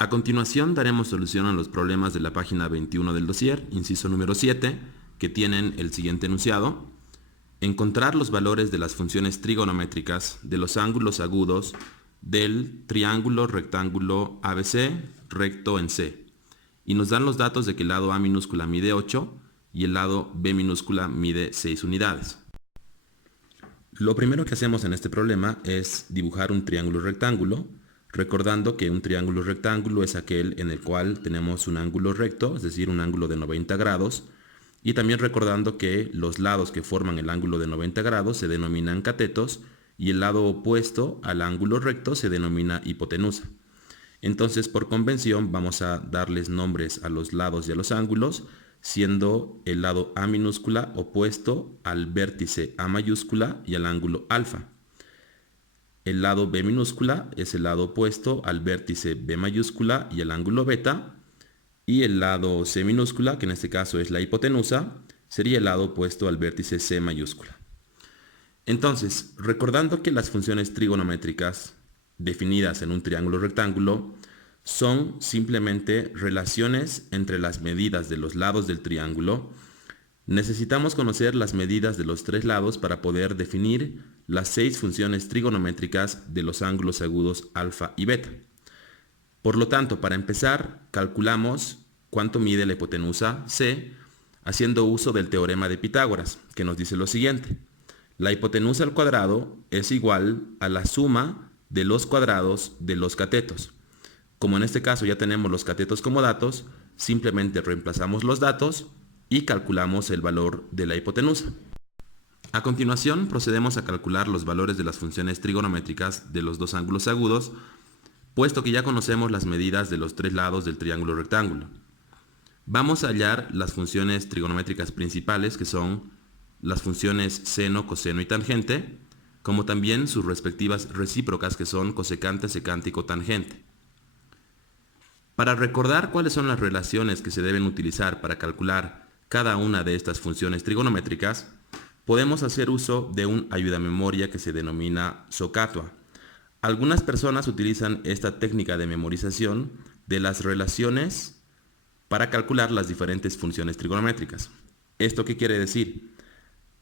A continuación daremos solución a los problemas de la página 21 del dossier, inciso número 7, que tienen el siguiente enunciado. Encontrar los valores de las funciones trigonométricas de los ángulos agudos del triángulo rectángulo ABC recto en C. Y nos dan los datos de que el lado A minúscula mide 8 y el lado B minúscula mide 6 unidades. Lo primero que hacemos en este problema es dibujar un triángulo rectángulo, recordando que un triángulo rectángulo es aquel en el cual tenemos un ángulo recto, es decir, un ángulo de 90 grados, y también recordando que los lados que forman el ángulo de 90 grados se denominan catetos y el lado opuesto al ángulo recto se denomina hipotenusa. Entonces, por convención, vamos a darles nombres a los lados y a los ángulos, siendo el lado A minúscula opuesto al vértice A mayúscula y al ángulo alfa. El lado B minúscula es el lado opuesto al vértice B mayúscula y el ángulo beta. Y el lado C minúscula, que en este caso es la hipotenusa, sería el lado opuesto al vértice C mayúscula. Entonces, recordando que las funciones trigonométricas definidas en un triángulo rectángulo son simplemente relaciones entre las medidas de los lados del triángulo, necesitamos conocer las medidas de los tres lados para poder definir las 6 funciones trigonométricas de los ángulos agudos alfa y beta. Por lo tanto, para empezar, calculamos cuánto mide la hipotenusa C haciendo uso del teorema de Pitágoras, que nos dice lo siguiente. La hipotenusa al cuadrado es igual a la suma de los cuadrados de los catetos. Como en este caso ya tenemos los catetos como datos, simplemente reemplazamos los datos y calculamos el valor de la hipotenusa. A continuación, procedemos a calcular los valores de las funciones trigonométricas de los dos ángulos agudos, puesto que ya conocemos las medidas de los tres lados del triángulo rectángulo. Vamos a hallar las funciones trigonométricas principales, que son las funciones seno, coseno y tangente, como también sus respectivas recíprocas, que son cosecante, secante y cotangente. Para recordar cuáles son las relaciones que se deben utilizar para calcular cada una de estas funciones trigonométricas, podemos hacer uso de un ayudamemoria que se denomina SOHCAHTOA. Algunas personas utilizan esta técnica de memorización de las relaciones para calcular las diferentes funciones trigonométricas. ¿Esto qué quiere decir?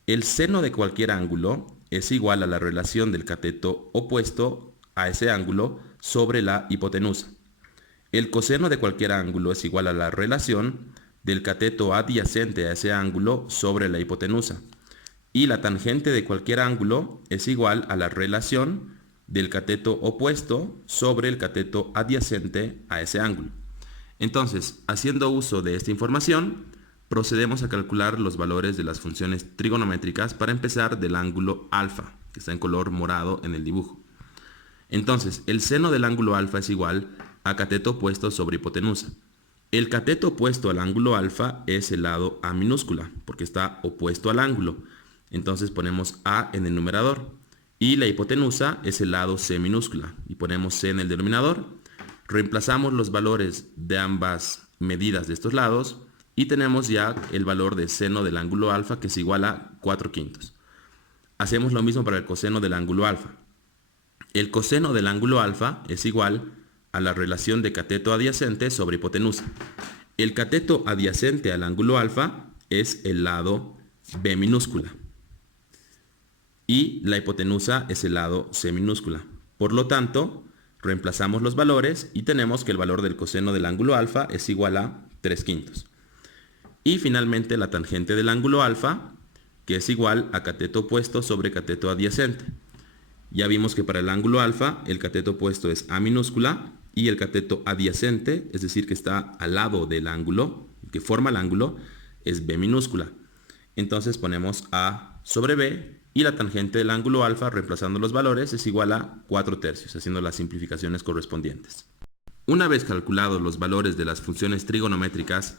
El seno de cualquier ángulo es igual a la relación del cateto opuesto a ese ángulo sobre la hipotenusa. El coseno de cualquier ángulo es igual a la relación del cateto adyacente a ese ángulo sobre la hipotenusa. Y la tangente de cualquier ángulo es igual a la relación del cateto opuesto sobre el cateto adyacente a ese ángulo. Entonces, haciendo uso de esta información, procedemos a calcular los valores de las funciones trigonométricas para empezar del ángulo alfa, que está en color morado en el dibujo. Entonces, el seno del ángulo alfa es igual a cateto opuesto sobre hipotenusa. El cateto opuesto al ángulo alfa es el lado A minúscula, porque está opuesto al ángulo. Entonces ponemos A en el numerador. Y la hipotenusa es el lado C minúscula, y ponemos C en el denominador. Reemplazamos los valores de ambas medidas de estos lados, y tenemos ya el valor de seno del ángulo alfa, que es igual a 4/5. Hacemos lo mismo para el coseno del ángulo alfa. El coseno del ángulo alfa es igual a la relación de cateto adyacente sobre hipotenusa. El cateto adyacente al ángulo alfa es el lado B minúscula. Y la hipotenusa es el lado C minúscula. Por lo tanto, reemplazamos los valores y tenemos que el valor del coseno del ángulo alfa es igual a 3/5. Y finalmente la tangente del ángulo alfa, que es igual a cateto opuesto sobre cateto adyacente. Ya vimos que para el ángulo alfa el cateto opuesto es A minúscula y el cateto adyacente, es decir, que está al lado del ángulo, que forma el ángulo, es B minúscula. Entonces ponemos A sobre B y la tangente del ángulo alfa, reemplazando los valores, es igual a 4/3, haciendo las simplificaciones correspondientes. Una vez calculados los valores de las funciones trigonométricas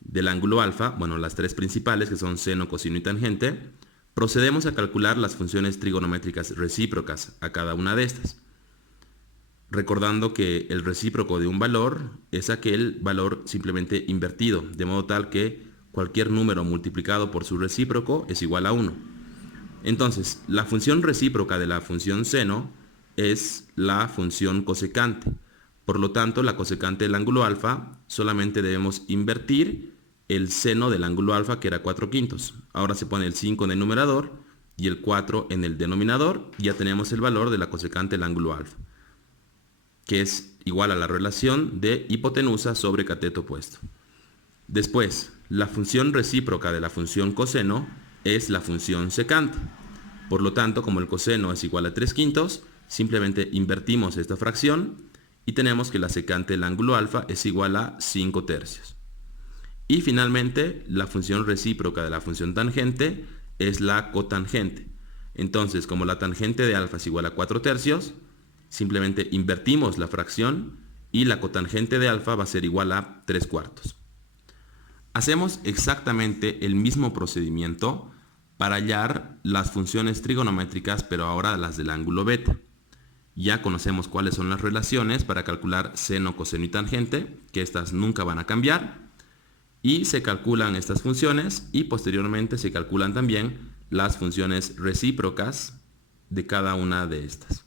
del ángulo alfa, bueno, las tres principales que son seno, coseno y tangente, procedemos a calcular las funciones trigonométricas recíprocas a cada una de estas. Recordando que el recíproco de un valor es aquel valor simplemente invertido, de modo tal que cualquier número multiplicado por su recíproco es igual a 1. Entonces, la función recíproca de la función seno es la función cosecante. Por lo tanto, la cosecante del ángulo alfa solamente debemos invertir el seno del ángulo alfa, que era 4/5. Ahora se pone el 5 en el numerador y el 4 en el denominador, y ya tenemos el valor de la cosecante del ángulo alfa, que es igual a la relación de hipotenusa sobre cateto opuesto. Después, la función recíproca de la función coseno es la función secante. Por lo tanto, como el coseno es igual a 3/5, simplemente invertimos esta fracción y tenemos que la secante del ángulo alfa es igual a 5/3. Y finalmente, la función recíproca de la función tangente es la cotangente. Entonces, como la tangente de alfa es igual a 4/3, simplemente invertimos la fracción y la cotangente de alfa va a ser igual a 3/4. Hacemos exactamente el mismo procedimiento para hallar las funciones trigonométricas, pero ahora las del ángulo beta. Ya conocemos cuáles son las relaciones para calcular seno, coseno y tangente, que estas nunca van a cambiar. Y se calculan estas funciones y posteriormente se calculan también las funciones recíprocas de cada una de estas.